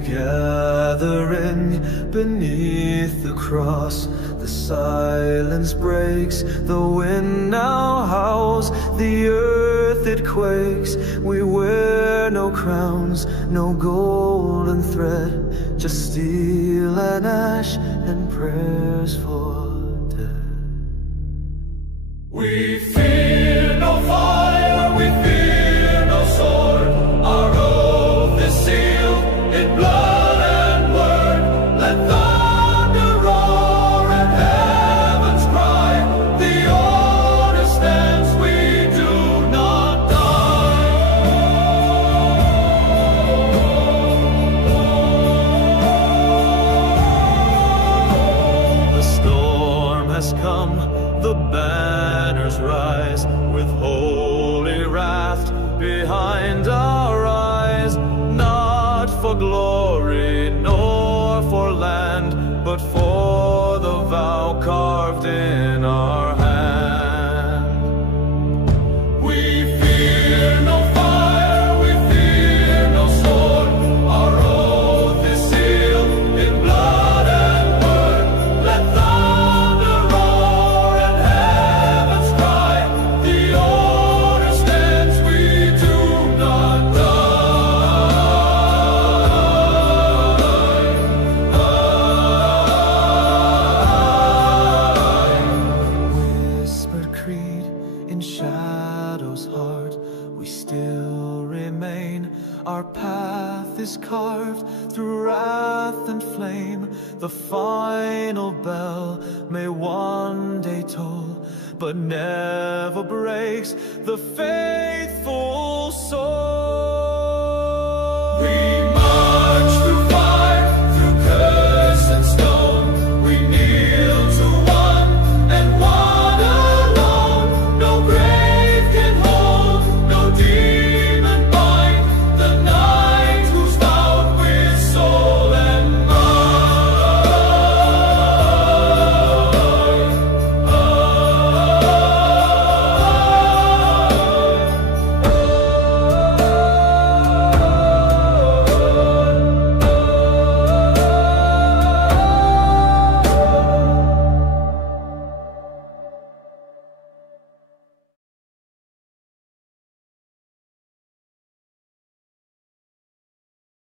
gathering beneath the cross. The silence breaks, the wind now howls, the earth it quakes. We wear no crowns, no golden thread, just steel and ash and prayers for dead. We fear no fire, we fear no sword. Our oath is sealed in blood and word. Let thunder roar and heavens cry. The order stands, we do not die. The storm has come, the banners rise, with holy wrath behind our eyes. Not for glory nor for land, but for the vow carved in our hand. We fear no fire, we fear no sword. Our oath is sealed in blood and word. Let thunder roar and heavens cry. The order stands, we do not die. Whispered creed in shadow's heart, we still remain. Our path is carved through wrath and flame. The final bell may one day toll, but never breaks the faithful soul.